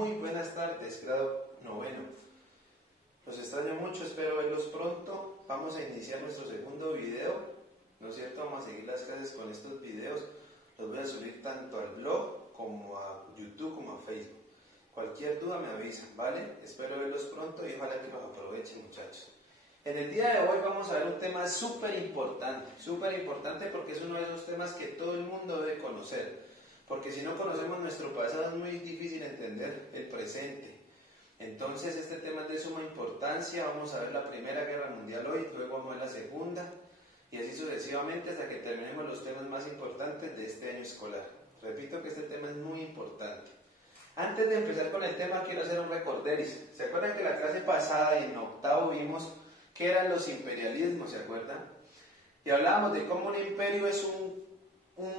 Muy buenas tardes, grado noveno. Los extraño mucho, espero verlos pronto. Vamos a iniciar nuestro segundo video, ¿no es cierto? Vamos a seguir las clases con estos videos. Los voy a subir tanto al blog como a YouTube como a Facebook. Cualquier duda me avisan, ¿vale? Espero verlos pronto y ojalá que los aprovechen, muchachos. En el día de hoy vamos a ver un tema súper importante porque es uno de esos temas que todo el mundo debe conocer. Porque si no conocemos nuestro pasado es muy difícil entender el presente. Entonces este tema es de suma importancia. Vamos a ver la Primera Guerra Mundial hoy, luego vamos a ver la Segunda y así sucesivamente hasta que terminemos los temas más importantes de este año escolar. Repito que este tema es muy importante. Antes de empezar con el tema quiero hacer un recorderis. ¿Se acuerdan que la clase pasada en octavo vimos qué eran los imperialismos? ¿Se acuerdan? Y hablábamos de cómo un imperio es un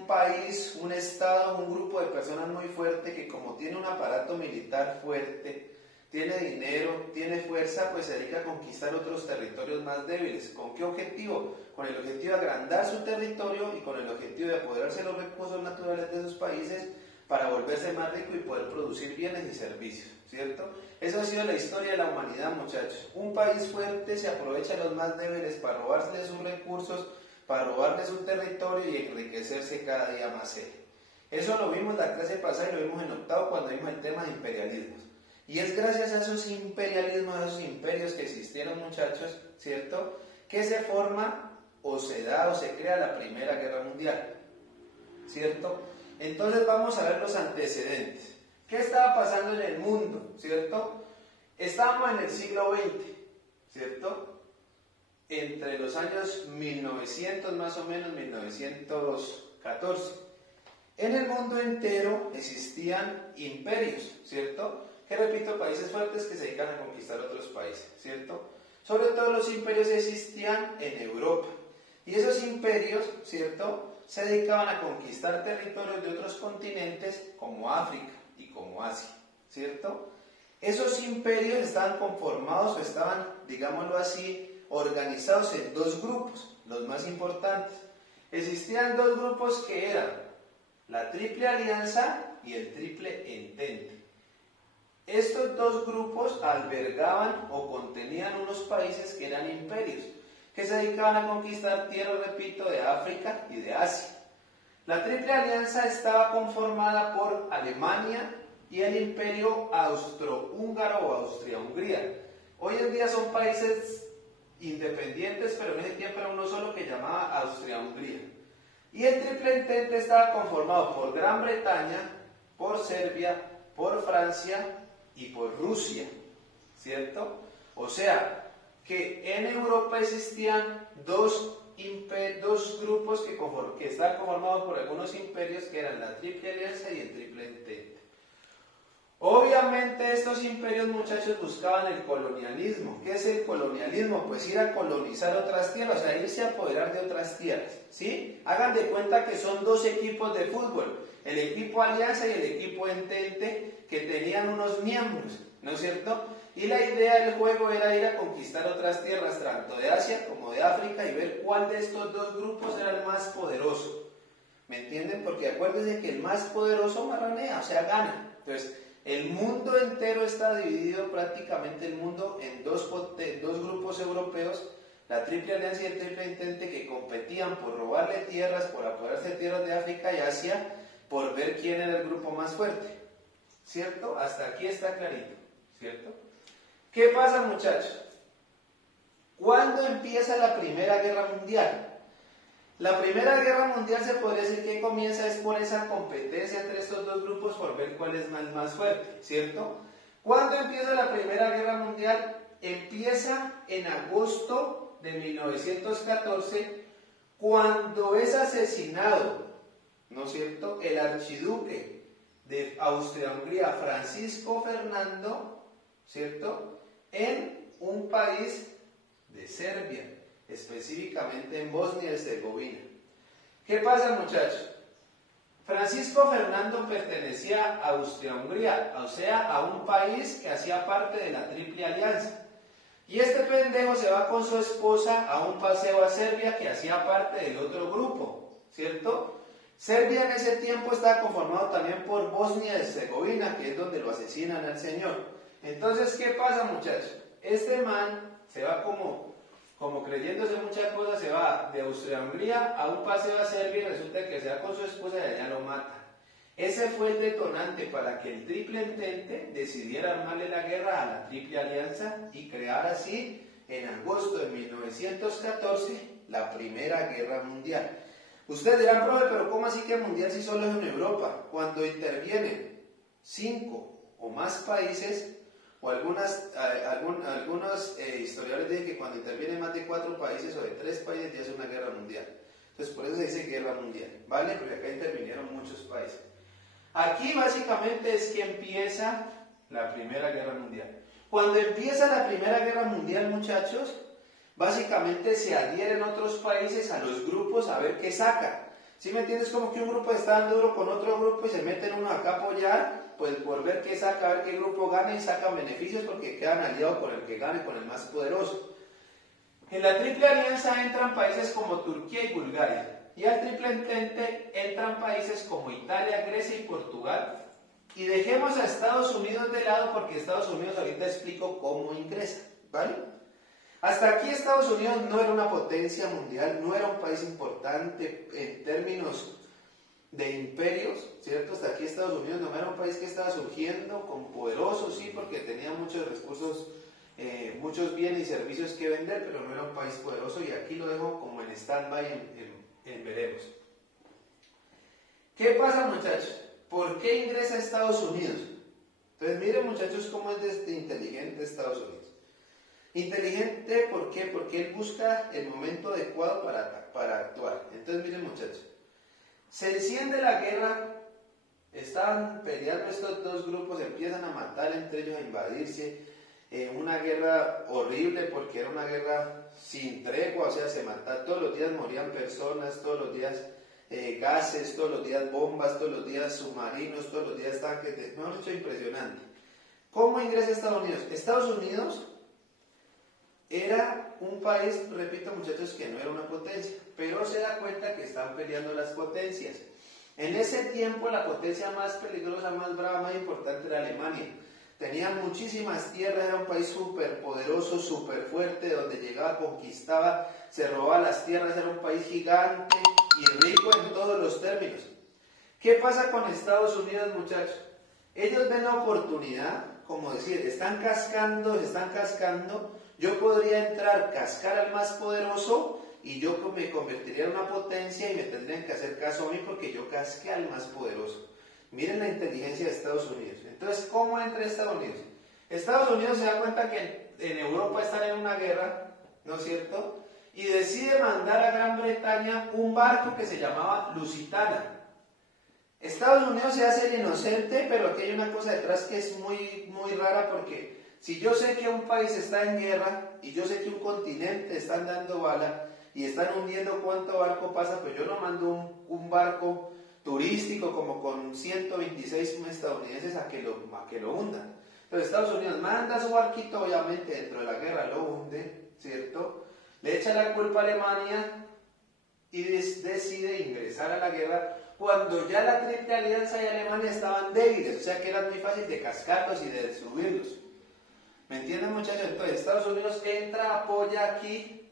país, un estado, un grupo de personas muy fuerte que como tiene un aparato militar fuerte, tiene dinero, tiene fuerza, pues se dedica a conquistar otros territorios más débiles. ¿Con qué objetivo? Con el objetivo de agrandar su territorio y con el objetivo de apoderarse de los recursos naturales de esos países para volverse más rico y poder producir bienes y servicios, ¿cierto? Eso ha sido la historia de la humanidad, muchachos. Un país fuerte se aprovecha de los más débiles para robarse sus recursos, para robarles un territorio y enriquecerse cada día más él. Eso lo vimos la clase pasada y lo vimos en octavo cuando vimos el tema de imperialismos. Y es gracias a esos imperialismos, a esos imperios que existieron, muchachos, ¿cierto?, que se forma o se da o se crea la Primera Guerra Mundial, ¿cierto? Entonces vamos a ver los antecedentes. ¿Qué estaba pasando en el mundo, cierto? Estábamos en el siglo XX, ¿cierto? Entre los años 1900 más o menos, 1914. En el mundo entero existían imperios, ¿cierto? Que repito, países fuertes que se dedican a conquistar otros países, ¿cierto? Sobre todo los imperios existían en Europa. Y esos imperios, ¿cierto?, se dedicaban a conquistar territorios de otros continentes como África y como Asia, ¿cierto? Esos imperios estaban conformados o estaban, digámoslo así, organizados en dos grupos, los más importantes. Existían dos grupos que eran la Triple Alianza y el Triple Entente. Estos dos grupos albergaban o contenían unos países que eran imperios, que se dedicaban a conquistar tierras, repito, de África y de Asia. La Triple Alianza estaba conformada por Alemania y el Imperio Austrohúngaro o Austria-Hungría. Hoy en día son países independientes, pero en ese tiempo era uno solo que llamaba Austria-Hungría. Y el Triple Entente estaba conformado por Gran Bretaña, por Serbia, por Francia y por Rusia, ¿cierto? O sea, que en Europa existían dos grupos que estaban conformados por algunos imperios que eran la Triple Alianza y el Triple Entente. Obviamente estos imperios, muchachos, buscaban el colonialismo. ¿Qué es el colonialismo? Pues ir a colonizar otras tierras, o sea, irse a apoderar de otras tierras, ¿sí? Hagan de cuenta que son dos equipos de fútbol, el equipo Alianza y el equipo Entente, que tenían unos miembros, ¿no es cierto? Y la idea del juego era ir a conquistar otras tierras, tanto de Asia como de África, y ver cuál de estos dos grupos era el más poderoso. ¿Me entienden? Porque acuérdense que el más poderoso marranea, o sea, gana. Entonces, el mundo entero está dividido, prácticamente el mundo, en dos grupos europeos, la Triple Alianza y el Triple Entente, que competían por robarle tierras, por apoderarse de tierras de África y Asia, por ver quién era el grupo más fuerte. ¿Cierto? Hasta aquí está clarito, ¿cierto? ¿Qué pasa, muchachos? ¿Cuándo empieza la Primera Guerra Mundial? La Primera Guerra Mundial se podría decir que comienza es por esa competencia entre estos dos grupos por ver cuál es más fuerte, ¿cierto? ¿Cuándo empieza la Primera Guerra Mundial? Empieza en agosto de 1914, cuando es asesinado, ¿no es cierto?, el archiduque de Austria-Hungría, Francisco Fernando, ¿cierto?, en un país de Serbia, específicamente en Bosnia y Herzegovina. ¿Qué pasa, muchachos? Francisco Fernando pertenecía a Austria-Hungría, o sea, a un país que hacía parte de la Triple Alianza. Y este pendejo se va con su esposa a un paseo a Serbia que hacía parte del otro grupo, ¿cierto? Serbia en ese tiempo estaba conformado también por Bosnia y Herzegovina, que es donde lo asesinan al señor. Entonces, ¿qué pasa, muchachos? Este man se va como creyéndose muchas cosas, se va de Austria-Hungría a un paseo a Serbia y resulta que se va con su esposa y allá lo mata. Ese fue el detonante para que el Triple Entente decidiera armarle la guerra a la Triple Alianza y crear así, en agosto de 1914, la Primera Guerra Mundial. Ustedes dirán, profe, pero ¿cómo así que mundial si solo es en Europa? Cuando intervienen 5 o más países, o algunos historiadores dicen que cuando intervienen más de 4 países o de 3 países ya es una guerra mundial. Entonces por eso se dice guerra mundial, ¿vale? Porque acá intervinieron muchos países. Aquí básicamente es que empieza la Primera Guerra Mundial. Cuando empieza la Primera Guerra Mundial, muchachos, básicamente se adhieren otros países a los grupos a ver qué saca. ¿Sí me entiendes? Como que un grupo está dando duro con otro grupo y se meten uno acá a apoyar, pues por ver qué saca, a ver qué grupo gana y sacan beneficios porque quedan aliados con el que gane, con el más poderoso. En la Triple Alianza entran países como Turquía y Bulgaria. Y al Triple Entente entran países como Italia, Grecia y Portugal. Y dejemos a Estados Unidos de lado porque Estados Unidos ahorita explico cómo ingresa, ¿vale? Hasta aquí Estados Unidos no era una potencia mundial, no era un país importante en términos de imperios, ¿cierto? Hasta aquí Estados Unidos no era un país que estaba surgiendo, con poderosos, sí, porque tenía muchos recursos, muchos bienes y servicios que vender, pero no era un país poderoso y aquí lo dejo como en stand-by en veremos. ¿Qué pasa, muchachos? ¿Por qué ingresa a Estados Unidos? Entonces miren, muchachos, cómo es de inteligente Estados Unidos. Inteligente, ¿por qué? Porque él busca el momento adecuado para actuar. Entonces miren, muchachos, se enciende la guerra, estaban peleando estos dos grupos, empiezan a matar entre ellos, a invadirse, una guerra horrible porque era una guerra sin tregua, o sea, se mataban, todos los días morían personas, todos los días gases, todos los días bombas, todos los días submarinos, todos los días tanques, mejor dicho, impresionante. ¿Cómo ingresa Estados Unidos? Estados Unidos era un país, repito, muchachos, que no era una potencia, pero se da cuenta que están peleando las potencias. En ese tiempo la potencia más peligrosa, más brava, más importante era Alemania. Tenía muchísimas tierras, era un país súper poderoso, súper fuerte, donde llegaba, conquistaba, se robaba las tierras, era un país gigante y rico en todos los términos. ¿Qué pasa con Estados Unidos, muchachos? Ellos ven la oportunidad, como decir, están cascando, yo podría entrar, cascar al más poderoso y yo me convertiría en una potencia y me tendrían que hacer caso a mí porque yo casqué al más poderoso. Miren la inteligencia de Estados Unidos. Entonces, ¿cómo entra Estados Unidos? Estados Unidos se da cuenta que en Europa están en una guerra, ¿no es cierto? Y decide mandar a Gran Bretaña un barco que se llamaba Lusitania. Estados Unidos se hace el inocente, pero aquí hay una cosa detrás que es muy rara porque si yo sé que un país está en guerra y yo sé que un continente están dando bala y están hundiendo cuánto barco pasa, pues yo no mando un barco turístico como con 126 estadounidenses a que lo hundan. Entonces Estados Unidos manda su barquito, obviamente dentro de la guerra lo hunde, ¿cierto? Le echa la culpa a Alemania y decide ingresar a la guerra cuando ya la Triple Alianza y Alemania estaban débiles, o sea que era muy fácil de cascarlos y de destruirlos. ¿Me entienden, muchachos? Entonces Estados Unidos entra, apoya aquí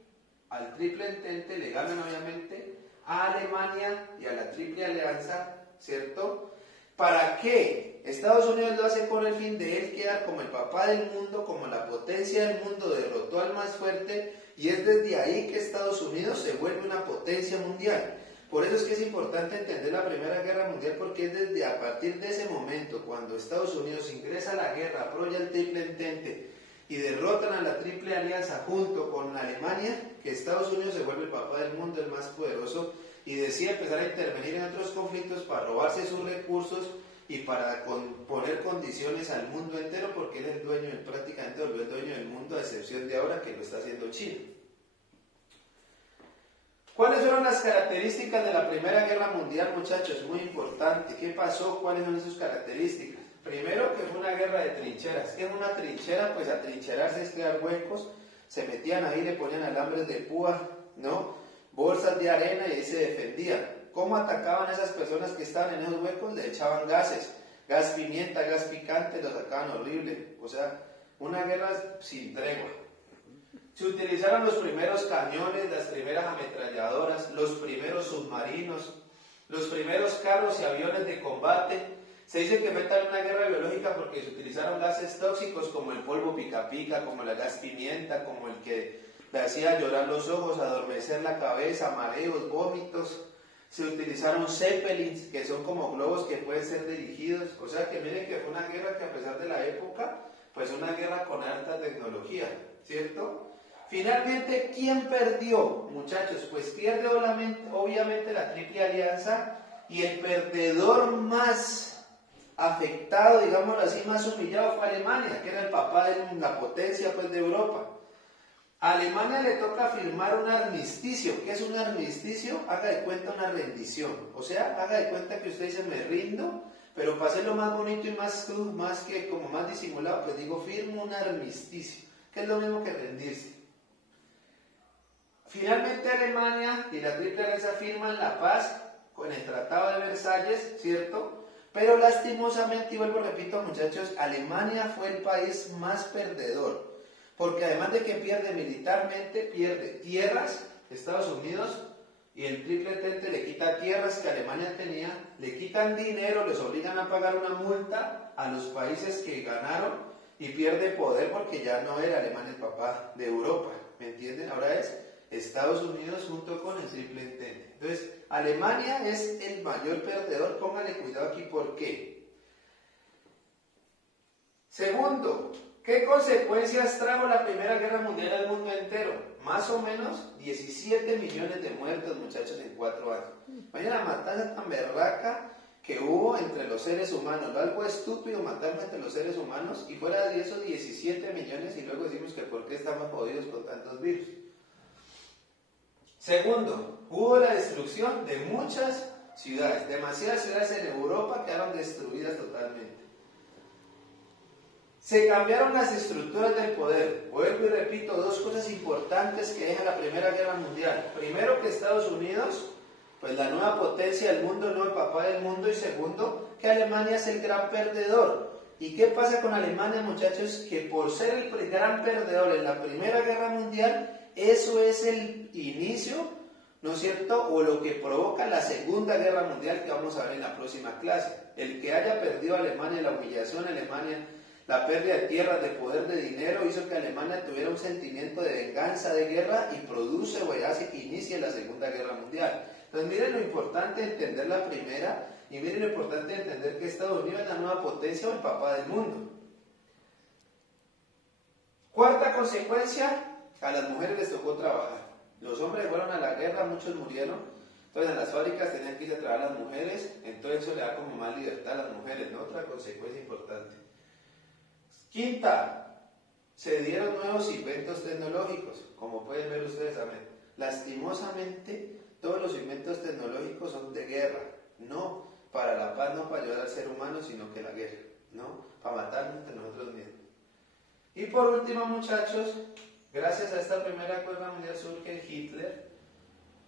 al Triple Entente, le ganan obviamente a Alemania y a la Triple Alianza, ¿cierto? ¿Para qué? Estados Unidos lo hace con el fin de él quedar como el papá del mundo, como la potencia del mundo, derrotó al más fuerte y es desde ahí que Estados Unidos se vuelve una potencia mundial. Por eso es que es importante entender la Primera Guerra Mundial porque es desde a partir de ese momento cuando Estados Unidos ingresa a la guerra, apoya el Triple Entente y derrotan a la Triple Alianza junto con Alemania, que Estados Unidos se vuelve el papá del mundo, el más poderoso, y decide empezar a intervenir en otros conflictos para robarse sus recursos y para poner condiciones al mundo entero, porque él es el dueño, él prácticamente volvió el dueño del mundo, a excepción de ahora que lo está haciendo China. ¿Cuáles fueron las características de la Primera Guerra Mundial, muchachos? Muy importante. ¿Qué pasó? ¿Cuáles son sus características? Primero, que fue una guerra de trincheras. ¿Qué es una trinchera? Pues atrincherarse es crear huecos, se metían ahí, le ponían alambres de púa, ¿no? Bolsas de arena y ahí se defendían. ¿Cómo atacaban a esas personas que estaban en esos huecos? Le echaban gases, gas pimienta, gas picante, lo sacaban horrible. O sea, una guerra sin tregua. Se utilizaron los primeros cañones, las primeras ametralladoras, los primeros submarinos, los primeros carros y aviones de combate. Se dice que fue tal una guerra biológica porque se utilizaron gases tóxicos como el polvo pica pica, como la gas pimienta, como el que le hacía llorar los ojos, adormecer la cabeza, mareos, vómitos. Se utilizaron zeppelins, que son como globos que pueden ser dirigidos. O sea que miren que fue una guerra que a pesar de la época, pues una guerra con alta tecnología, ¿cierto? Finalmente, ¿quién perdió, muchachos? Pues pierde obviamente la Triple Alianza, y el perdedor más afectado, digámoslo así, más humillado fue Alemania, que era el papá de la potencia pues, de Europa. A Alemania le toca firmar un armisticio. ¿Qué es un armisticio? Haga de cuenta una rendición. O sea, haga de cuenta que usted dice, me rindo, pero para hacerlo más bonito y más que como más disimulado, pues digo, firmo un armisticio, que es lo mismo que rendirse. Finalmente Alemania y la Triple Alianza firman la paz con el Tratado de Versalles, ¿cierto? Pero lastimosamente, y vuelvo repito muchachos, Alemania fue el país más perdedor, porque además de que pierde militarmente, pierde tierras, Estados Unidos y el Triple Entente le quita tierras que Alemania tenía, le quitan dinero, les obligan a pagar una multa a los países que ganaron y pierde poder porque ya no era Alemania el papá de Europa, ¿me entienden? Ahora es Estados Unidos junto con el Triple Entente. Entonces, Alemania es el mayor perdedor, póngale cuidado aquí, ¿por qué? Segundo, ¿qué consecuencias trajo la Primera Guerra Mundial al mundo entero? Más o menos 17 millones de muertos, muchachos, en 4 años. Vaya la matanza tan berraca que hubo entre los seres humanos, algo estúpido matarnos entre los seres humanos, y fuera de esos 17 millones, y luego decimos que por qué estamos jodidos con tantos virus. Segundo, hubo la destrucción de muchas ciudades, demasiadas ciudades en Europa quedaron destruidas totalmente. Se cambiaron las estructuras del poder. Vuelvo y repito, dos cosas importantes que deja la Primera Guerra Mundial. Primero, que Estados Unidos, pues la nueva potencia del mundo, no el papá del mundo. Y segundo, que Alemania es el gran perdedor. ¿Y qué pasa con Alemania, muchachos? Que por ser el gran perdedor en la Primera Guerra Mundial, eso es el inicio, ¿no es cierto? O lo que provoca la Segunda Guerra Mundial, que vamos a ver en la próxima clase. El que haya perdido a Alemania, la humillación a Alemania, la pérdida de tierras, de poder, de dinero, hizo que Alemania tuviera un sentimiento de venganza, de guerra, y produce o hace que inicie la Segunda Guerra Mundial. Entonces miren lo importante de entender la primera, y miren lo importante de entender que Estados Unidos es la nueva potencia o el papá del mundo. Cuarta consecuencia, a las mujeres les tocó trabajar. Los hombres fueron a la guerra, muchos murieron, entonces en las fábricas tenían que ir a trabajar las mujeres, entonces eso le da como más libertad a las mujeres, ¿no? Otra consecuencia importante. Quinta, se dieron nuevos inventos tecnológicos, como pueden ver ustedes también. Lastimosamente, todos los inventos tecnológicos son de guerra, no para la paz, no para ayudar al ser humano, sino que la guerra, ¿no? Para matarnos entre nosotros mismos. Y por último, muchachos, gracias a esta Primera Guerra Mundial surge Hitler,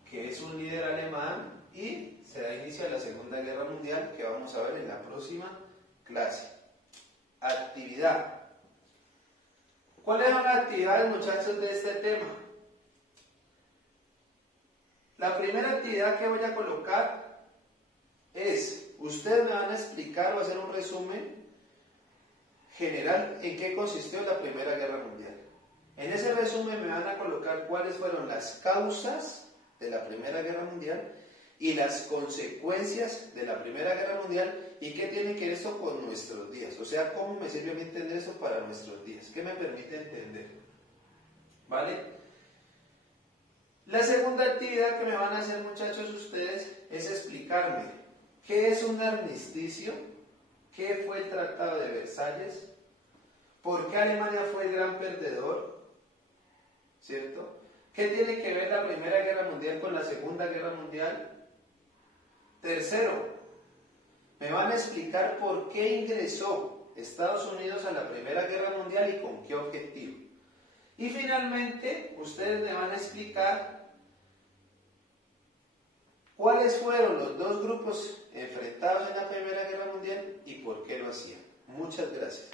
que es un líder alemán, y se da inicio a la Segunda Guerra Mundial, que vamos a ver en la próxima clase. Actividad. ¿Cuáles son las actividades, muchachos, de este tema? La primera actividad que voy a colocar es, ustedes me van a explicar o hacer un resumen general en qué consistió la Primera Guerra Mundial. En ese resumen me van a colocar cuáles fueron las causas de la Primera Guerra Mundial y las consecuencias de la Primera Guerra Mundial, y qué tiene que ver esto con nuestros días. O sea, cómo me sirve a mí entender esto para nuestros días. ¿Qué me permite entender? ¿Vale? La segunda actividad que me van a hacer, muchachos, ustedes, es explicarme qué es un armisticio, qué fue el Tratado de Versalles, por qué Alemania fue el gran perdedor, ¿cierto? ¿Qué tiene que ver la Primera Guerra Mundial con la Segunda Guerra Mundial? Tercero, me van a explicar por qué ingresó Estados Unidos a la Primera Guerra Mundial y con qué objetivo. Y finalmente, ustedes me van a explicar cuáles fueron los dos grupos enfrentados en la Primera Guerra Mundial y por qué lo hacían. Muchas gracias.